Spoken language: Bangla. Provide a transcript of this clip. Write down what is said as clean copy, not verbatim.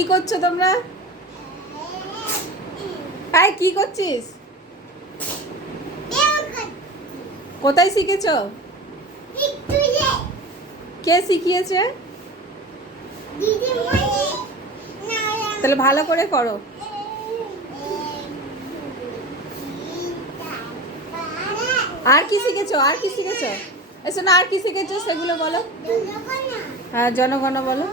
কি করছো তোমরা? এই কি করছিস? কোথায় শিখেছো? কে শিখিয়েছে? তাহলে ভালো করে করো। আর কি শিখেছো? আর কি শিখেছো? এসো না, আর কি শিখেছো সেগুলো বলো। হ্যাঁ, জনগণ বলো।